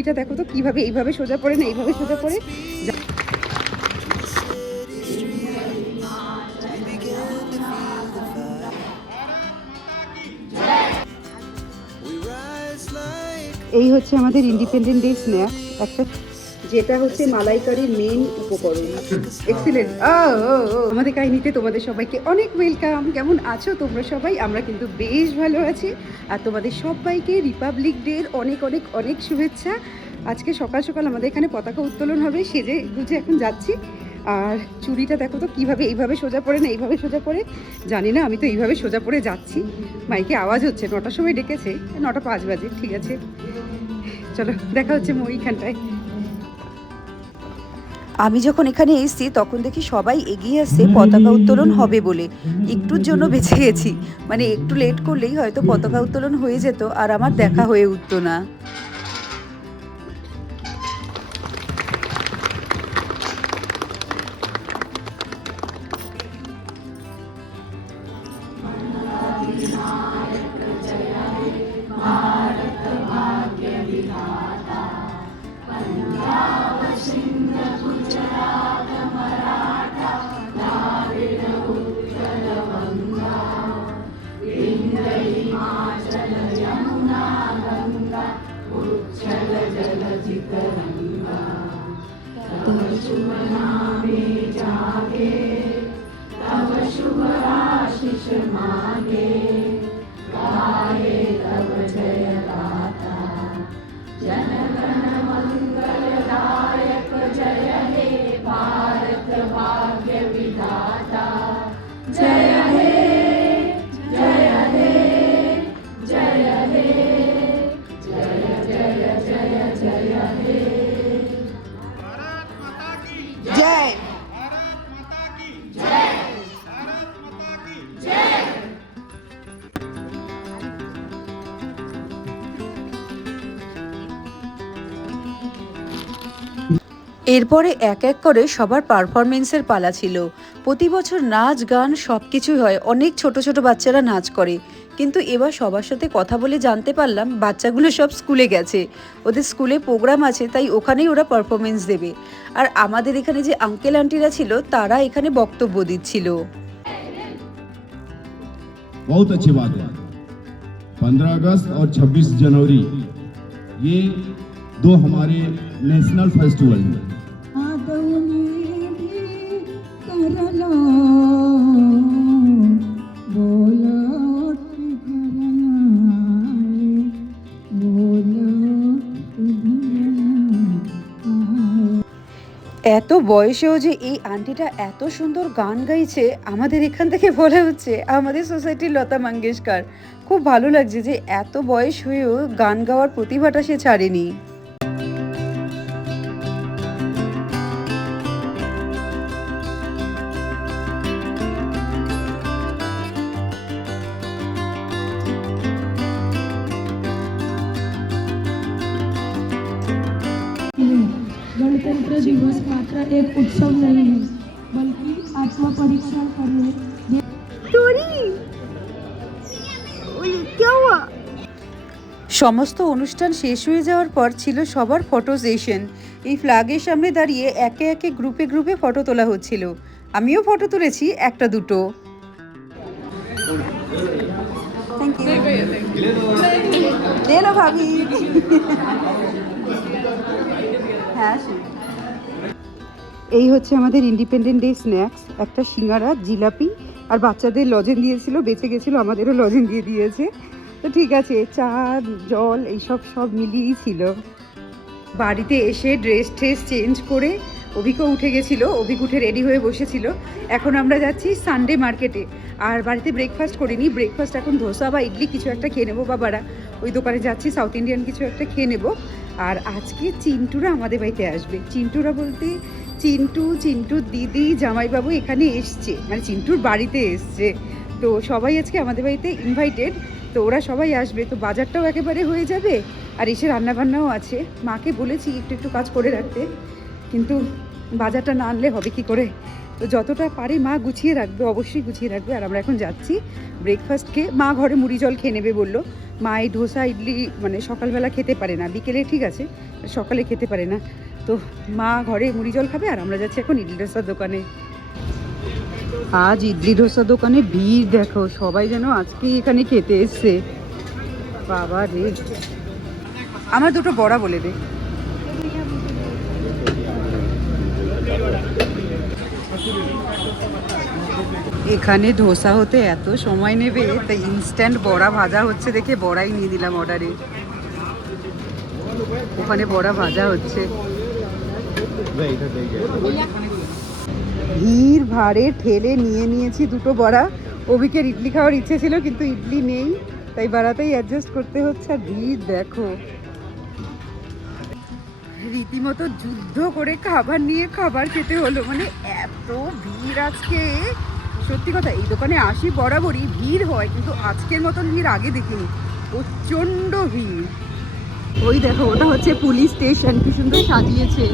এটা দেখো তো কিভাবে এইভাবে সোজা পড়ে না এইভাবে সোজা পড়ে। এই হচ্ছে আমাদের ইন্ডিপেন্ডেন্ট ডে স্ন্যাক্স, একটা যেটা হচ্ছে মালাইকারির মেন উপকরণ। এক্সিলেন্ট। আমাদের কাহিনীতে তোমাদের সবাইকে অনেক ওয়েলকাম। কেমন আছো তোমরা সবাই? আমরা কিন্তু বেশ ভালো আছি। আর তোমাদের সবাইকে রিপাবলিক ডের অনেক অনেক অনেক শুভেচ্ছা। আজকে সকাল সকাল আমাদের এখানে পতাকা উত্তোলন হবে, সেজে গুজে এখন যাচ্ছি। আর চুড়িটা দেখো তো কিভাবে এইভাবে সোজা পড়ে না এইভাবে সোজা পড়ে, জানি না, আমি তো এইভাবে সোজা পড়ে যাচ্ছি। মাইকে আওয়াজ হচ্ছে, 9টার সময় ডেকেছে, 9:05 বাজে। ঠিক আছে, চলো দেখা হচ্ছে ওইখানটায়। আমি যখন এখানে এসেছি তখন দেখি সবাই এগিয়ে আসছে পতাকা উত্তোলন হবে বলে। একটুর জন্য বেঁচে গেছি, মানে একটু লেট করলেই হয়তো পতাকা উত্তোলন হয়ে যেত আর আমার দেখা হয়ে উঠতো না। এরপরে এক এক করে সবার পারফরমেন্সের পালা ছিল। প্রতি বছর নাচ গান সব কিছুই হয়, অনেক ছোট ছোট বাচ্চারা নাচ করে, কিন্তু এবার সবার সাথে কথা বলে জানতে পারলাম বাচ্চাগুলো সব স্কুলে গেছে, ওদের স্কুলে প্রোগ্রাম আছে, তাই ওখানেই ওরা পারফরমেন্স দেবে। আর আমাদের এখানে যে আঙ্কেল আন্টিরা ছিল তারা এখানে বক্তব্য দিচ্ছিল। बहुत अच्छी बात है। 15 अगस्त और 26 जनवरी ये दो हमारे नेशनल फेस्टिवल हैं। এত বয়সেও যে এই আন্টিটা এত সুন্দর গান গাইছে, আমাদের এখান থেকে বলা হচ্ছে আমাদের সোসাইটির লতা মঙ্গেশকর। খুব ভালো লাগছে যে এত বয়স হয়েও গান গাওয়ার প্রতিভাটা সে ছাড়েনি। गणतंत्र दिवस मात्र एक उत्सव नहीं है, बल्कि आत्मपरीक्षण करने। সমস্ত অনুষ্ঠান শেষ হয়ে যাওয়ার পর ছিল সবার ফটো সেশন। এই ফ্ল্যাগের সামনে দাঁড়িয়ে একে একে গ্রুপে গ্রুপে ফটো তোলা হচ্ছিল। আমিও ফটো তুলেছি একটা দুটো। ভাবি হ্যাঁ, এই হচ্ছে আমাদের ইন্ডিপেন্ডেন্ট ডে স্ন্যাক্স, একটা সিঙ্গারা, জিলাপি আর বাচ্চাদের লজেন দিয়েছিল, বেঁচে গেছিলো, আমাদেরও লজেন দিয়ে দিয়েছে। তো ঠিক আছে, চা জল এইসব সব মিলিয়েই ছিল। বাড়িতে এসে ড্রেস ট্রেস চেঞ্জ করে অভিকও উঠে গেছিলো, অভিক উঠে রেডি হয়ে বসেছিল। এখন আমরা যাচ্ছি সানডে মার্কেটে। আর বাড়িতে ব্রেকফাস্ট করিনি, ব্রেকফাস্ট এখন ধোসা বা ইডলি কিছু একটা খেয়ে নেবো, বাবারা ওই দোকানে যাচ্ছি, সাউথ ইন্ডিয়ান কিছু একটা খেয়ে নেবো। আর আজকে চিন্টুরা আমাদের বাড়িতে আসবে। চিন্টুরা বলতে চিন্টুর দিদি জামাইবাবু এখানে এসছে, মানে চিন্টুর বাড়িতে এসছে। তো সবাই আজকে আমাদের বাড়িতে ইনভাইটেড, তো ওরা সবাই আসবে, তো বাজারটাও একেবারে হয়ে যাবে আর এসে রান্নাবান্নাও আছে। মাকে বলেছি একটু একটু কাজ করে রাখতে, কিন্তু বাজারটা না আনলে হবে কি করে। তো যতটা পারি মা গুছিয়ে রাখবে, অবশ্যই গুছিয়ে রাখবে। আর আমরা এখন যাচ্ছি ব্রেকফাস্ট খেয়ে, মা ঘরে মুড়ি জল খেয়ে নেবে বললো, মা এই ধোসা ইডলি মানে সকালবেলা খেতে পারে না, বিকেলে ঠিক আছে, সকালে খেতে পারে না। তো মা ঘরে মুড়ি জল খাবে আর আমরা যাচ্ছি এখন ইডলি ডোসার দোকানে। আজ ইডলি ডোসার দোকানে ভিড় দেখো, সবাই যেন আজকে এখানে খেতে এসছে। বাবা রে, আমার দুটো বড়া বলে দে। এখানে ধোসা হতে এত সময় নেবে, তাই ইনস্ট্যান্ট বড়া ভাজা হচ্ছে দেখে বড়াই নিয়ে দিলাম অর্ডারে। ওখানে বড়া ভাজা হচ্ছে। ভিড় ভাড়ে ঠেলে নিয়ে নিয়েছি দুটো বড়া। অভিকের ইডলি খাওয়ার ইচ্ছে ছিল কিন্তু ইডলি নেই, তাই বাড়াতেই অ্যাডজাস্ট করতে হচ্ছে। আর ভিড় দেখো, রীতিমতো যুদ্ধ করে খাবার নিয়ে খাবার খেতে হলো, মানে এত ভিড় আজকে। সত্যি কথা, এই দোকানে আসি বরাবরই ভিড় হয়, কিন্তু আজকের মতন ভিড় আগে দেখিনি, প্রচণ্ড ভিড়। ওই দেখো, ওটা হচ্ছে পুলিশ স্টেশন, কি সুন্দর সাজিয়েছে।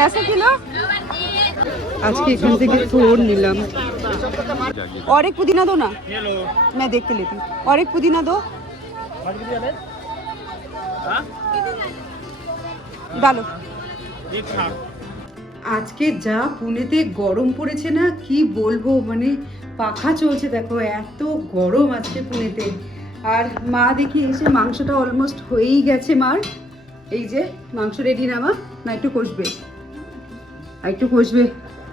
कैसे किलो? आज के एखान থেকে थोड़ নিলাম। और एक पुदीना दो ना, मैं देख के लेती हूँ। और एक पुदीना दो, डालो। আজকে যা পুনেতে গরম পড়েছে না, কি বলবো, মানে পাখা চলছে দেখো, এত গরম আজকে পুনেতে। আর মা দেখি এসে মাংসটা অলমোস্ট হয়েই গেছে মার। এই যে মাংস রেডি না মা? না একটু কষবে, আর একটু কষবে।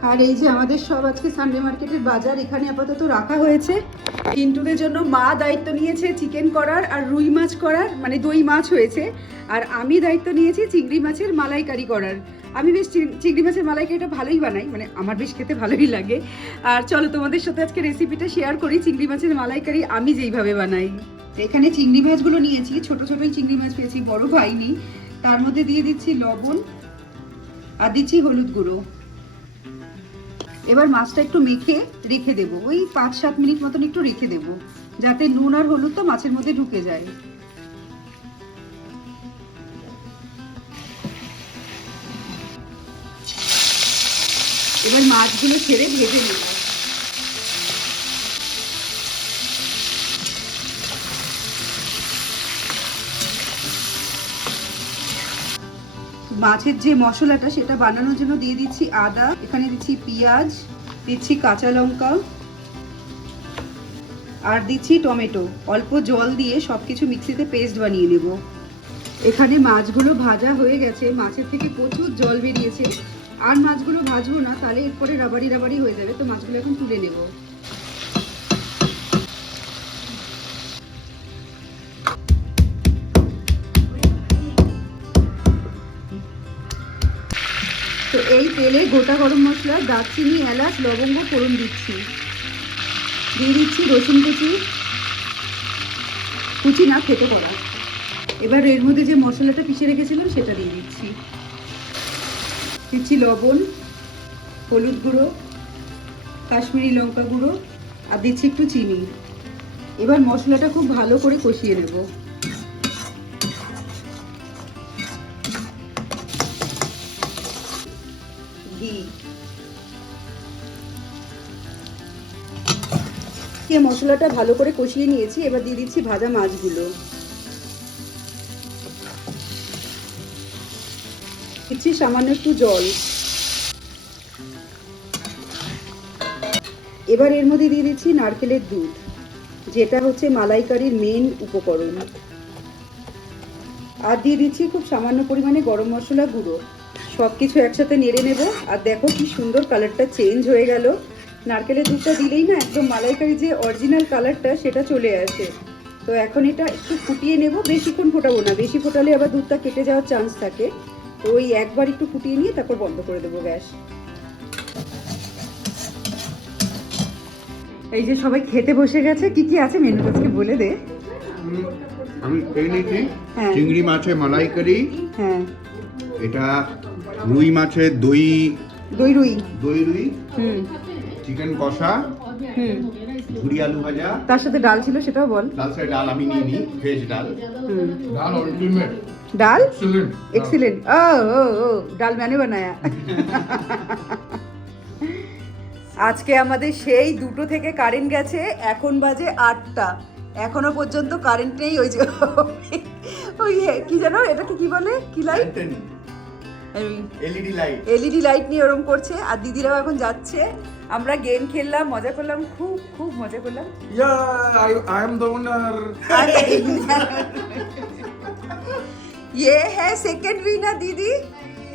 আর এই যে আমাদের সব আজকে সানডে মার্কেটের বাজার এখানে আপাতত রাখা হয়েছে। চিন্টুদের জন্য মা দায়িত্ব নিয়েছে চিকেন করার আর রুই মাছ করার, মানে দই মাছ হয়েছে। আর আমি দায়িত্ব নিয়েছি চিংড়ি মাছের মালাইকারি করার। আমি বেশ চিংড়ি মাছের মালাইকারিটা ভালোই বানাই, মানে আমার বেশ খেতে ভালোই লাগে। আর চলো তোমাদের সাথে আজকে রেসিপিটা শেয়ার করি, চিংড়ি মাছের মালাইকারি আমি যেইভাবে বানাই। এখানে চিংড়ি মাছগুলো নিয়েছি, ছোট ছোটই চিংড়ি মাছ পেয়েছি, বড় পাইনি। তার মধ্যে দিয়ে দিচ্ছি লবণ আর দিচ্ছি হলুদ গুঁড়ো। এবার মাছটা একটু মেখে রেখে দেবো, ওই 5-7 মিনিট মতন একটু রেখে দেবো, যাতে নুন আর হলুদটা মাছের মধ্যে ঢুকে যায়। এবার মাছগুলো ছেড়ে ভেজে নেব। মাছের যে মশলাটা সেটা বানানোর জন্য দিয়ে দিচ্ছি আদা, এখানে দিচ্ছি পেঁয়াজ, দিচ্ছি কাঁচা লঙ্কা আর দিচ্ছি টমেটো। অল্প জল দিয়ে সবকিছু মিক্সিতে পেস্ট বানিয়ে নেব। এখানে মাছগুলো ভাজা হয়ে গেছে, মাছের থেকে প্রচুর জল বেরিয়েছে। আর মাছগুলো ভাজবো না, তাহলে এরপরে রাবারি রাবারি হয়ে যাবে, তো মাছগুলো এখন তুলে নেব। তো এই তেলে গোটা গরম মশলা, দারচিনি, এলাচ, লবঙ্গ ফোড়ন দিচ্ছি। দিয়ে দিচ্ছি রসুন কুচি, কুচি না খেতে করা। এবার এর মধ্যে যে মশলাটা পিষে রেখেছিলাম সেটা দিয়ে দিচ্ছি। দিচ্ছি লবণ, হলুদ গুঁড়ো, কাশ্মীরি লঙ্কা গুঁড়ো আর দিচ্ছি একটু চিনি। এবার মশলাটা খুব ভালো করে কষিয়ে নেব। মশলাটা ভালো করে কষিয়ে নিয়েছি, এবার দিয়ে দিচ্ছি ভাজা মাছগুলো। দিচ্ছি সামান্য একটু জল। এবার এর মধ্যে দিয়ে দিচ্ছি নারকেলের দুধ, যেটা হচ্ছে মালাইকারির মেন উপকরণ। আর দিয়ে দিচ্ছি খুব সামান্য পরিমাণে গরম মশলা গুঁড়ো। সবকিছু একসাথে নেড়ে নেব। আর দেখো কি সুন্দর কালারটা চেঞ্জ হয়ে গেল। নারকেলের দুধটা দিলেই না একদম মালাইকারি যে অরিজিনাল কালারটা সেটা চলে আসে। তো এখন এটা একটু ফুটিয়ে নেব, বেশিক্ষণ ফোটাবো না, বেশি ফোটালে আবার দুধটা কেটে যাওয়ার চান্স থাকে। তো ওই একবার একটু ফুটিয়ে নিয়ে তারপর বন্ধ করে দেবো গ্যাস। এই যে সবাই খেতে বসে গেছে। কি কি আছে মেনু আজকে বলে দে। আমি খেয়ে নিয়েছি চিংড়ি মাছের মালাইকারি, হ্যাঁ এটা রুই মাছের দই দই রুই, দই রুই, চিকেন কষা, ঝুরি আলু ভাজা, তার সাথে ডাল ছিল, সেটাও বল। লাল সাই ডাল আমি নিয়ে নিই, ভেজ ডাল। হুম। दाल अल्टीमेट ডাল एक्सीलेंट এক্সিলেন্ট। ও ও ও ডাল मैंने बनाया। আজকে আমাদের সেই 2টো থেকে কারেন্ট গেছে, এখন বাজে 8টা, এখনো পর্যন্ত কারেন্ট নেই। ওই যে ওই কি জানো এটাকে কি বলে, কি light, LED light, LED light নিয়ে ওরম করছে। আর দিদিরাও এখন যাচ্ছে, আমরা গেম খেললাম, মজা করলাম, খুব খুব মজা করলাম। या आई एम द ओनर ये है सेकंड विनर दीदी,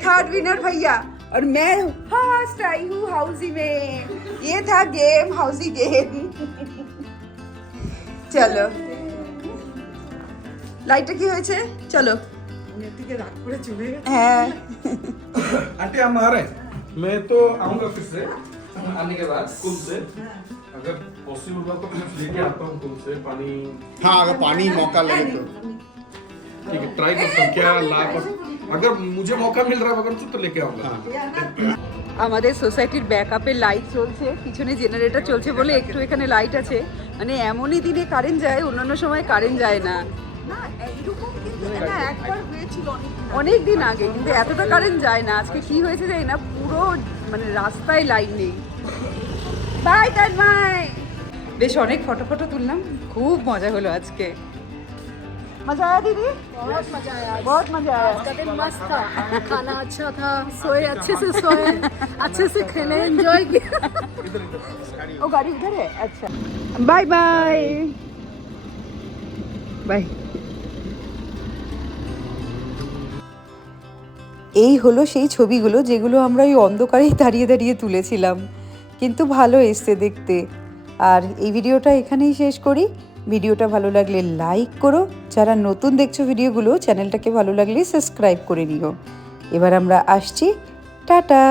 थर्ड विनर भैया, और मैं फर्स्ट आई हूँ हाउसी में। ये था गेम, हाउसी गेम। चलो লাইটটা কি হয়েছে, চলো হ্যাঁ। आंटी हम आ रहे हैं, मैं तो आऊंगा फिर से आने के बाद स्कूल से, अगर पॉसिबल हुआ तो कुछ लेके आता हूँ स्कूल से पानी। हाँ अगर पानी मौका लगे तो ठीक है, ट्राई करता हूँ क्या ला पास, अगर मुझे मौका मिल रहा है अगर तो लेके आऊंगा। আমাদের সোসাইটির ব্যাকআপে লাইট চলছে, পিছনে জেনারেটর চলছে বলে একটু এখানে লাইট আছে। মানে এমনই দিনে কারেন্ট যায়, অন্যান্য সময় কারেন্ট যায় না। অনেক দিন আগে, কিন্তু এতটা কারেন্ট যায় না। আজকে কি হয়েছে জানি না, পুরো মানে রাস্তায় লাইন নেই। বাই তন্ময়, বেশ অনেক ফটো ফটো তুললাম, খুব মজা হলো আজকে। मजा आया दीदी? बहुत मजा आया, बहुत मजा आया। आज का दिन मस्त था, खाना अच्छा था, सोए अच्छे से सोए, अच्छे से खेले, एंजॉय किया। ओ गाड़ी उधर है, अच्छा। Bye bye bye. এই হলো সেই ছবিগুলো যেগুলো আমরা এই অন্ধকারেই দাঁড়িয়ে দাঁড়িয়ে তুলেছিলাম, কিন্তু ভালো এসছে দেখতে। আর এই ভিডিওটা এখানেই শেষ করি। ভিডিওটা ভালো লাগলে লাইক করো, যারা নতুন দেখছো ভিডিওগুলো, চ্যানেলটাকে ভালো লাগলে সাবস্ক্রাইব করে নিও। এবার আমরা আসছি, টাটা।